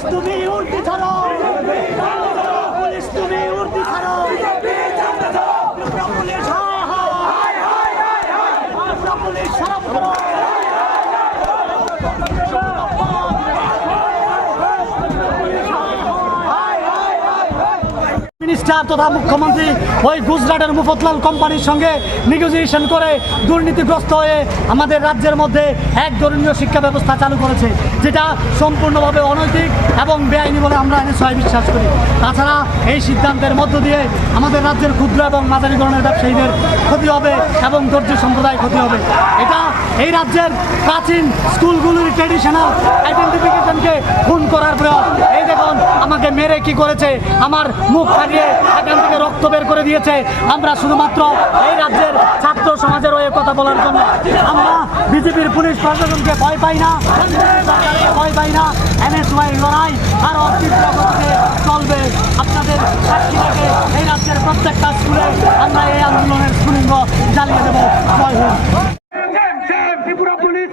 Police তুমি উর্দি ছাড়ো, police তুমি উর্দি ছাড়ো, পুলিশ পুলিশ সরব করো। মিনিস্টার তথা মুখ্যমন্ত্রী ওই গুজরাটের মুফতলাল কোম্পানির সঙ্গে নেগোসিয়েশন করে দুর্নীতিগ্রস্ত হয়ে আমাদের রাজ্যের মধ্যে এক ধরনীয় শিক্ষা ব্যবস্থা চালু করেছে, যেটা সম্পূর্ণভাবে অনৈতিক এবং বেআইনি বলে আমরা নিশ্চয় বিশ্বাস করি। তাছাড়া এই সিদ্ধান্তের মধ্য দিয়ে আমাদের রাজ্যের ক্ষুদ্র এবং মাঝারি ধরনের ব্যবসায়ীদের ক্ষতি হবে এবং দর্জি সম্প্রদায় ক্ষতি হবে। এটা এই রাজ্যের প্রাচীন স্কুলগুলির ট্রেডিশনাল আইডেন্টিফিকেশনকে খুন করার প্রয়োগ। এই দেখুন আমাকে মেরে কি করেছে, আমার মুখ ফাটিয়ে এখান থেকে রক্ত বের করে দিয়েছে। আমরা শুধুমাত্র এই রাজ্যের ছাত্র সমাজের হয়ে কথা বলার জন্য আমরা বিজেপির পুলিশ প্রশাসনকে ভয় পাই না, ভয় পাই না। NSY লড়াই আরও তীব্র গতিতে চলবে। আপনাদের সাক্ষী রেখে এই রাজ্যের প্রত্যেকটা স্কুলে আমরা এই আন্দোলনের স্ফুলিঙ্গ জ্বালিয়ে দেব। জয় হোক। ত্রিপুরা পুলিশ